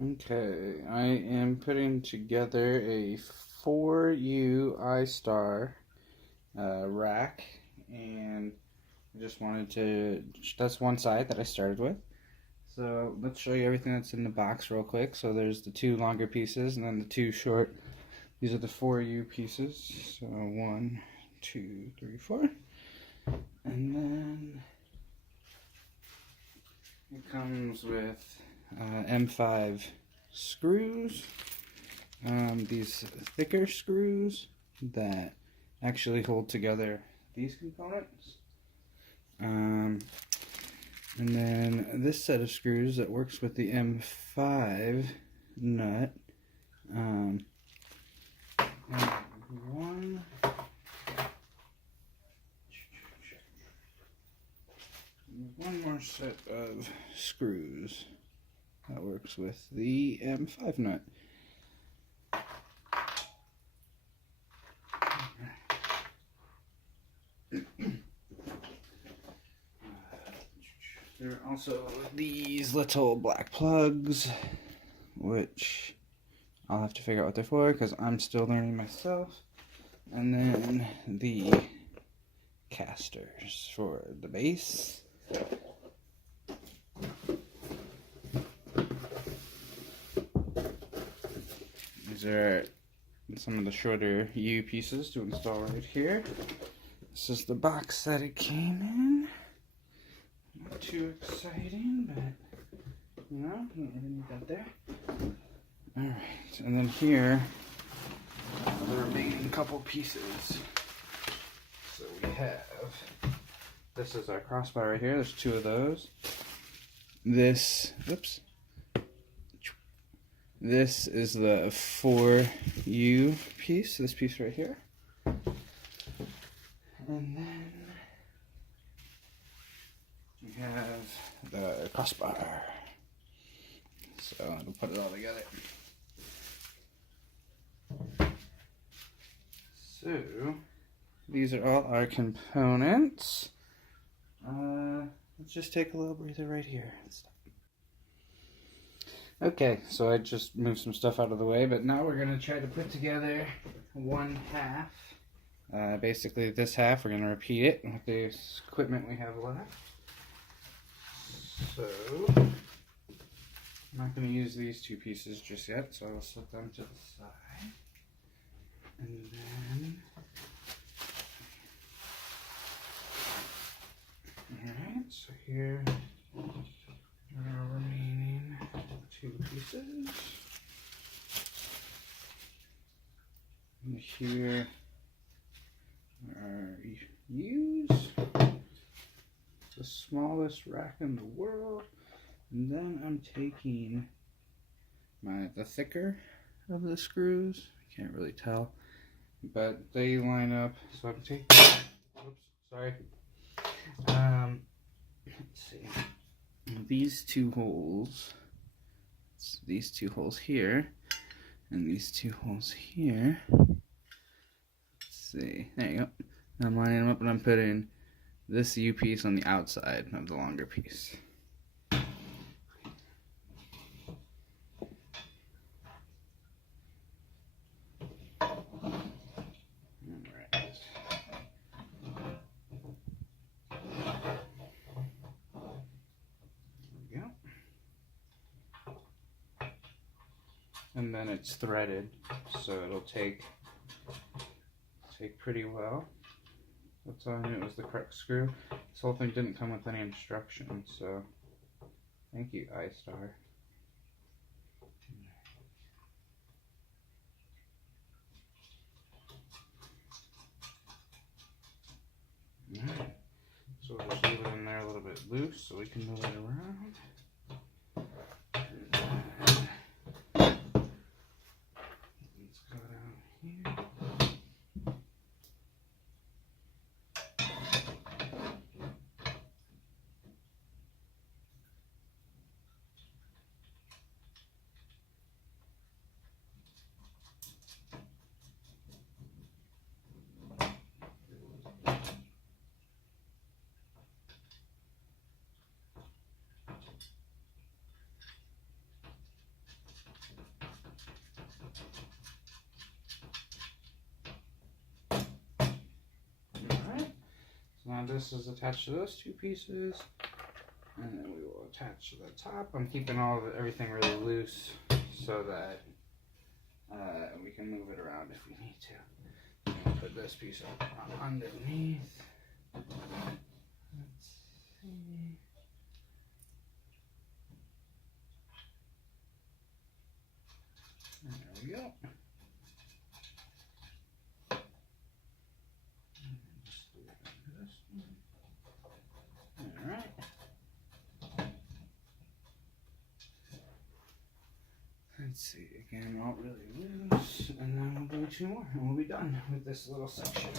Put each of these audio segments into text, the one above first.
Okay, I am putting together a 4U iStar rack, and I just wanted to, that's one side that I started with. So let's show you everything that's in the box real quick. So there's the two longer pieces and then the two short. These are the 4U pieces. So 1, 2, 3, 4. And then it comes with M5 screws, these thicker screws that actually hold together these components, and then this set of screws that works with the M5 nut, and one more set of screws that works with the M5 nut. There are also these little black plugs, which I'll have to figure out what they're for because I'm still learning myself. And then the casters for the base. These are some of the shorter U pieces to install right here. This is the box that it came in. Not too exciting, but you know, you need that there. Alright, and then here the remaining couple pieces. So we have, this is our crossbar right here, there's two of those. This is the 4U piece, this piece right here. And then we have the crossbar. So I'll put it all together. So these are all our components. Let's just take a little breather right here. Okay, so I just moved some stuff out of the way, but now we're going to try to put together one half. Basically this half, we're going to repeat it with the equipment we have left. So I'm not going to use these two pieces just yet, so I'll slip them to the side. And then, alright, so here are our remaining two pieces. And here are U's. The smallest rack in the world. And then I'm taking the thicker of the screws. I can't really tell, but they line up. So I'm taking, oops, sorry. Let's see. These two holes here, and these two holes here. Let's see. There you go. I'm lining them up, and I'm putting this U piece on the outside of the longer piece. And then it's threaded, so it'll take pretty well. That's all I knew, it was the correct screw. This whole thing didn't come with any instructions, so thank you, iStar. Alright, so we'll just leave it in there a little bit loose so we can move it around. Now this is attached to those two pieces, and then we will attach to the top. I'm keeping everything really loose so that we can move it around if we need to. I'll put this piece underneath. Let's see. There we go. Alright. Let's see, again, not really loose, and then we'll do 2 more, and we'll be done with this little section.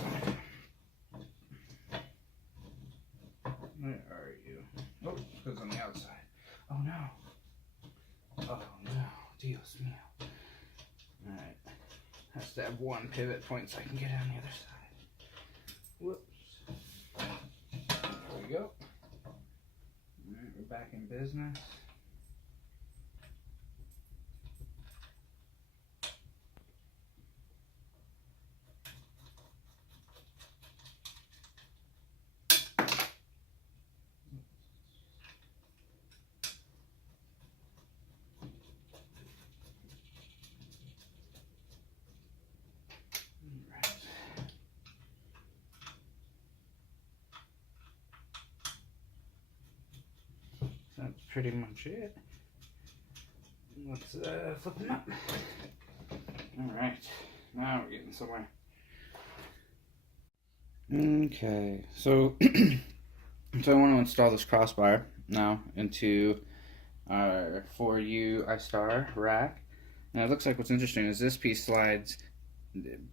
Where are you? Oh, it goes on the outside. Oh no. Oh no, Dios mío. Alright, has to have 1 pivot point so I can get it on the other side. Whoops. There we go. Alright, we're back in business. That's pretty much it. Let's flip them up. Alright, now we're getting somewhere. Okay, so so I want to install this crossbar now into our 4U iStar rack. And it looks like what's interesting is this piece slides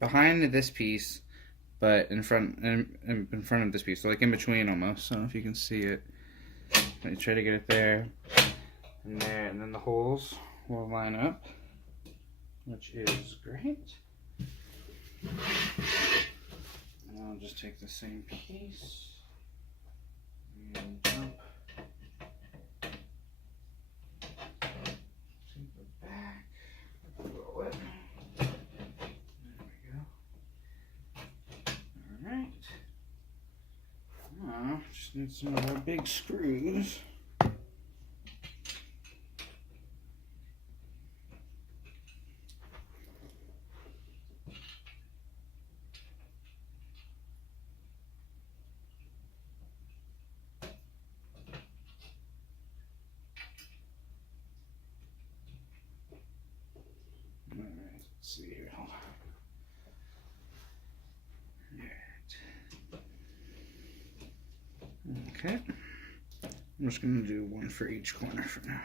behind this piece, but in front of this piece, so like in between almost. I don't know if you can see it. I try to get it there and there, and then the holes will line up, which is great. And I'll just take the same piece and jump to the back. Roll it. There we go. Alright. Now, just need some of our big screws. Alright, let's see here. Hold on. Okay, I'm just going to do 1 for each corner for now.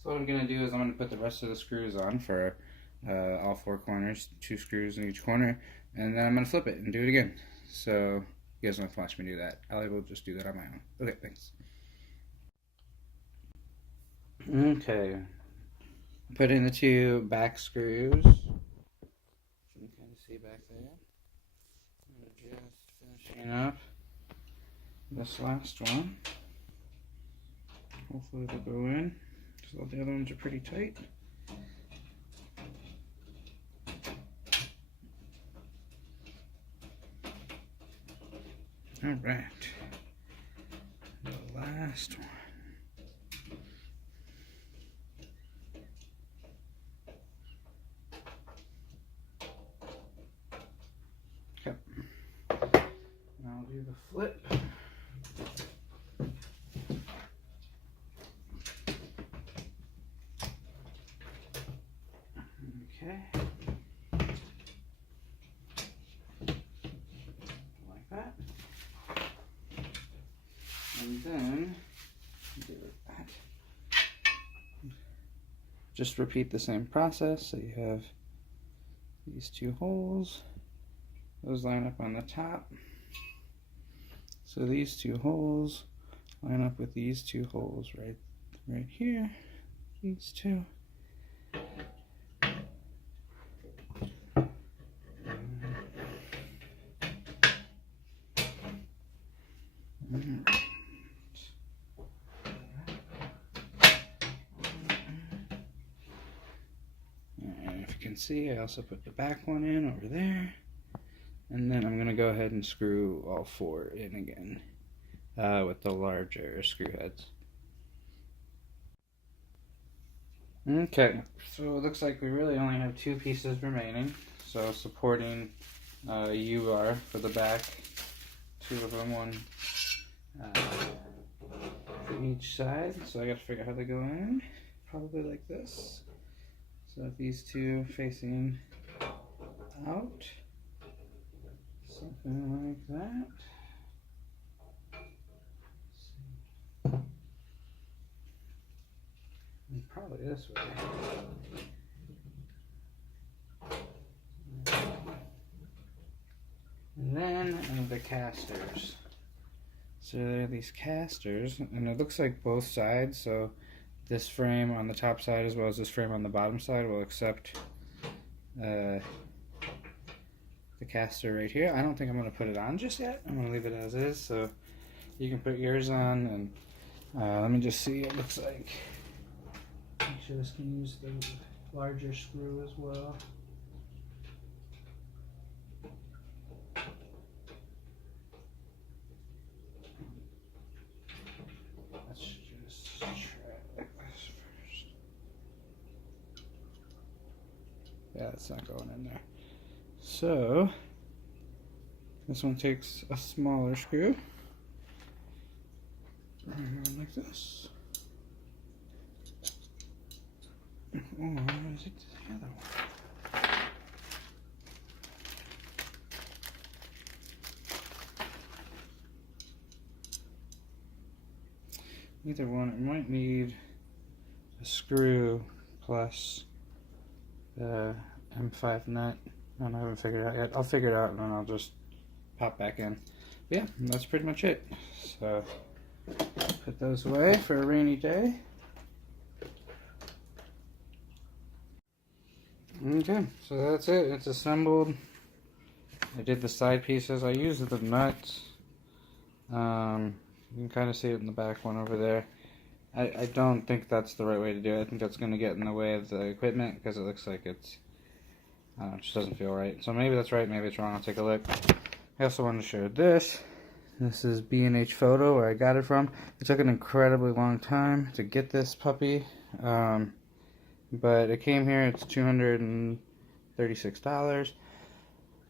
So what I'm going to do is I'm going to put the rest of the screws on for all 4 corners, 2 screws in each corner, and then I'm going to flip it and do it again. So you guys don't have to watch me do that. I will just do that on my own. Okay, thanks. Okay, put in the 2 back screws. You can kind of see back there. I'm just finishing up this last one. Hopefully it'll go in. So the other ones are pretty tight. All right, the last one. Okay, now I'll do the flip. Okay. Like that. And then do that. Just repeat the same process. So you have these 2 holes. Those line up on the top. So these 2 holes line up with these 2 holes right right here. These two. And if you can see, I also put the back one in over there. And then I'm going to go ahead and screw all four in again with the larger screw heads. Okay, so it looks like we really only have two pieces remaining. So supporting UR for the back, two of them, one for each side. So I got to figure out how they go in. Probably like this. So these two facing out, something like that. And probably this way. And then the casters. So there are these casters, and it looks like both sides, so this frame on the top side as well as this frame on the bottom side will accept the caster right here. I don't think I'm going to put it on just yet. I'm going to leave it as is, so you can put yours on, and let me just see. It looks like, make sure this can use the larger screw as well. Let's just try it like this first. Yeah, it's not going in there. So this one takes a smaller screw, like this, or is it the other one? Either one. It might need a screw plus the M5 nut. I haven't figured it out yet. I'll figure it out and then I'll just pop back in. But yeah, that's pretty much it. So put those away for a rainy day. Okay, so that's it. It's assembled. I did the side pieces. I used the nuts. You can kind of see it in the back one over there. I don't think that's the right way to do it. I think that's going to get in the way of the equipment because it looks like it's, I don't know, it just doesn't feel right. So maybe that's right, maybe it's wrong. I'll take a look. I also wanted to show this. This is B&H Photo, where I got it from. It took an incredibly long time to get this puppy, but it came here. It's $236,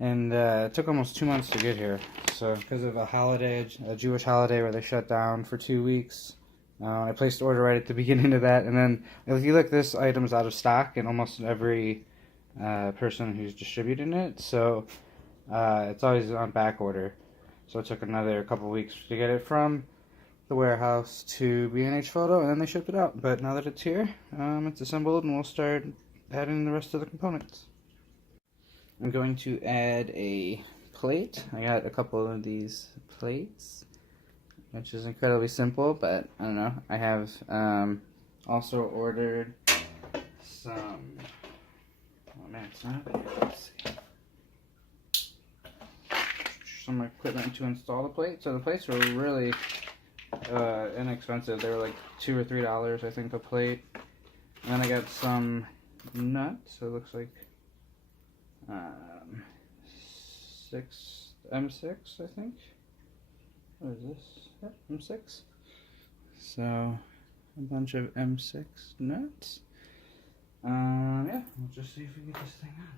and it took almost 2 months to get here. So because of a holiday, a Jewish holiday where they shut down for 2 weeks, I placed the order right at the beginning of that. And then if you look, this item's out of stock in almost every person who's distributing it. So it's always on back order. So it took another couple weeks to get it from the warehouse to B&H Photo, and then they shipped it out. But now that it's here, it's assembled, and we'll start adding the rest of the components. I'm going to add a plate. I got a couple of these plates, which is incredibly simple, but I don't know. I have also ordered some, oh man, it's not there. Let's see. Some equipment to install the plate. So the plates were really inexpensive. They were like $2 or $3, I think, a plate. And then I got some nuts. So it looks like M6, I think. What is this? Yep, M6. So a bunch of M6 nuts. Yeah, we'll just see if we get this thing on.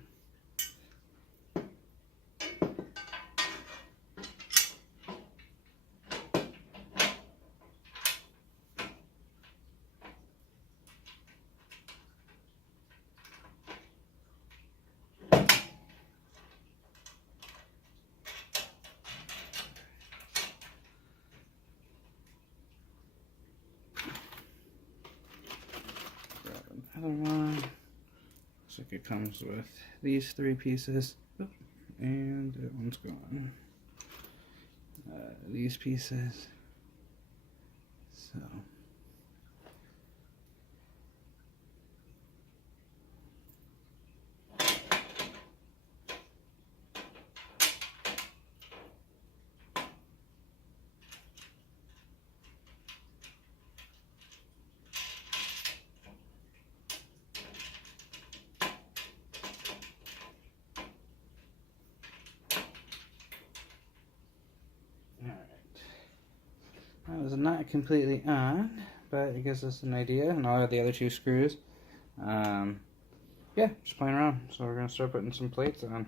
Another one. Looks like it comes with these 3 pieces. Oh, and that one's gone. These pieces. So it's not completely on, but it gives us an idea. And I'll add the other 2 screws. Yeah, just playing around. So we're going to start putting some plates on.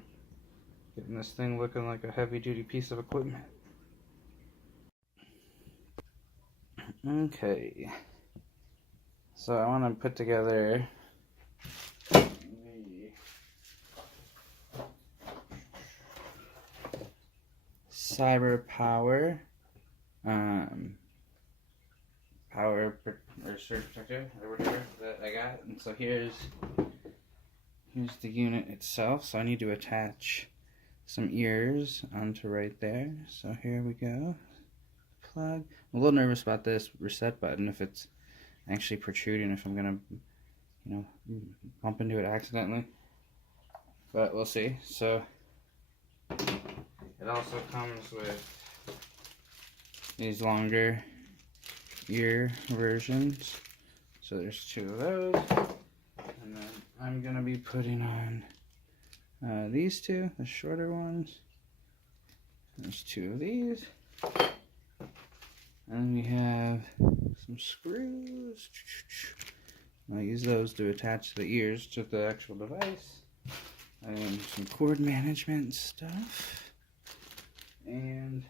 Getting this thing looking like a heavy-duty piece of equipment. Okay. So I want to put together the Cyber Power power or surge protector or whatever that I got. And so here's the unit itself. So I need to attach some ears onto right there. So here we go. Plug. I'm a little nervous about this reset button, if it's actually protruding, if I'm gonna, you know, bump into it accidentally. But we'll see. So it also comes with these longer ear versions. So there's 2 of those. And then I'm gonna be putting on these 2, the shorter ones. There's 2 of these. And we have some screws. I'll use those to attach the ears to the actual device. And some cord management stuff. And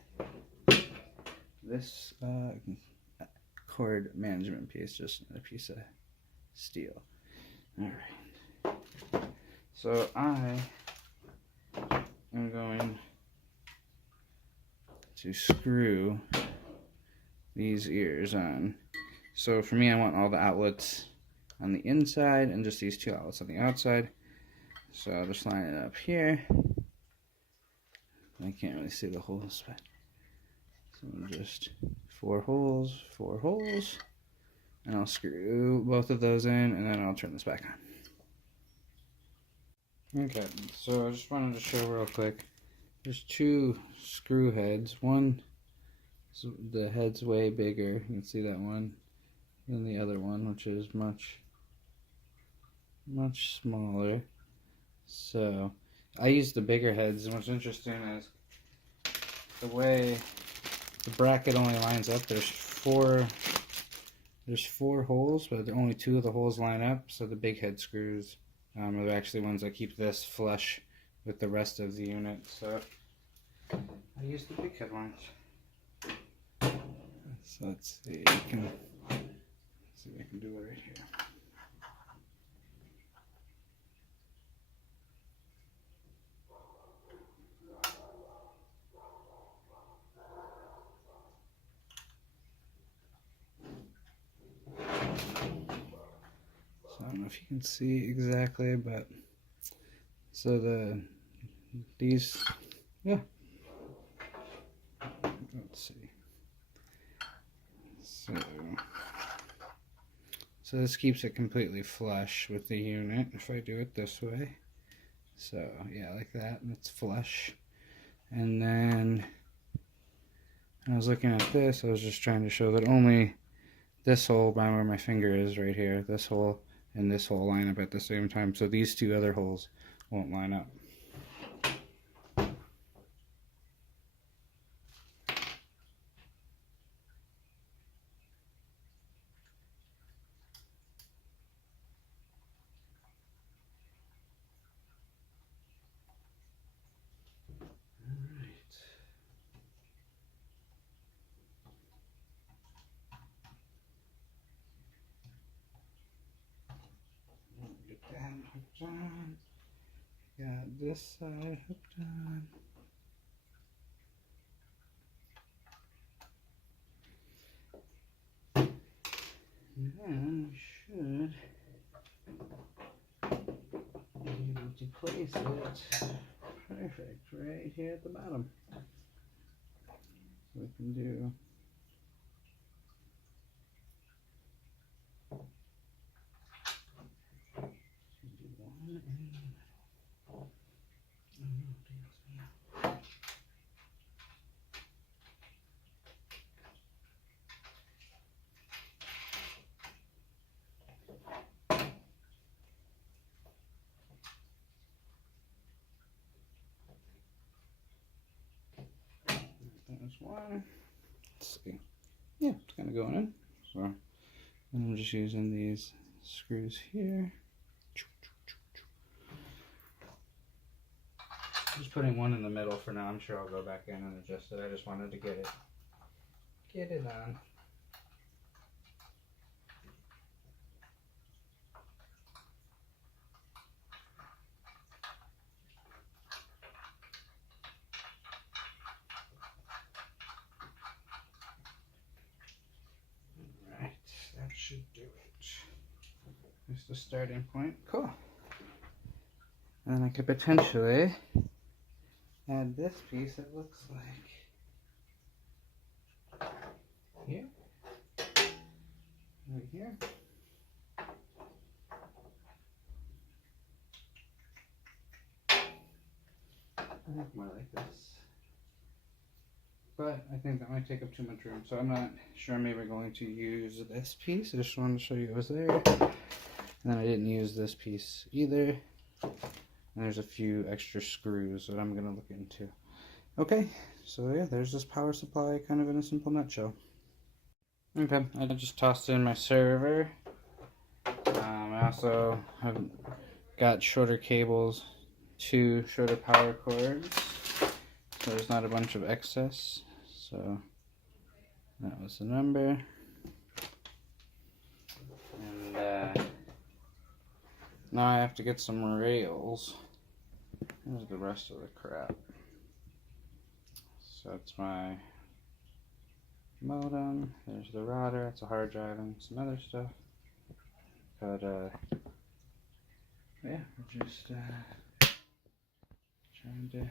this cord management piece, just a piece of steel. Alright. So I am going to screw these ears on. So for me, I want all the outlets on the inside and just these 2 outlets on the outside. So I'll just line it up here. I can't really see the holes, but so just 4 holes, 4 holes, and I'll screw both of those in, and then I'll turn this back on. Okay, so I just wanted to show real quick. There's 2 screw heads. One, so the head's way bigger. You can see that one, than the other one, which is much smaller. So I use the bigger heads, and what's interesting is the way the bracket only lines up. There's four holes, but only 2 of the holes line up. So the big head screws are actually ones that keep this flush with the rest of the unit. So I use the big head ones. So let's see. I can see if I can do it right here. So I don't know if you can see exactly, but so these, yeah. Let's see. So this keeps it completely flush with the unit if I do it this way. So yeah, like that, and it's flush. And then I was looking at this, I was just trying to show that only this hole by where my finger is right here, this hole and this hole line up at the same time, so these 2 other holes won't line up. Get that hooked on. Got this side hooked on. And then we should be able to place it perfect right here at the bottom. So we can do one in the middle. There's one. Let's see. yeah, it's kind of going in. So I'm just using these screws here. Just putting one in the middle for now. I'm sure I'll go back in and adjust it. I just wanted to get it on. Alright, that should do it. There's the starting point. Cool. And then I could potentially add this piece, it looks like. Here. Right here. I think more like this. But I think that might take up too much room, so I'm not sure I'm ever going to use this piece. I just wanted to show you it was there. And then I didn't use this piece either. And there's a few extra screws that I'm going to look into. Okay, so yeah, there's this power supply kind of in a simple nutshell. Okay, I just tossed in my server. I also have got shorter cables, 2 shorter power cords, so there's not a bunch of excess. So that was the number. And now I have to get some rails. Here's the rest of the crap. So that's my modem, there's the router, it's a hard drive and some other stuff. But yeah, we're just trying to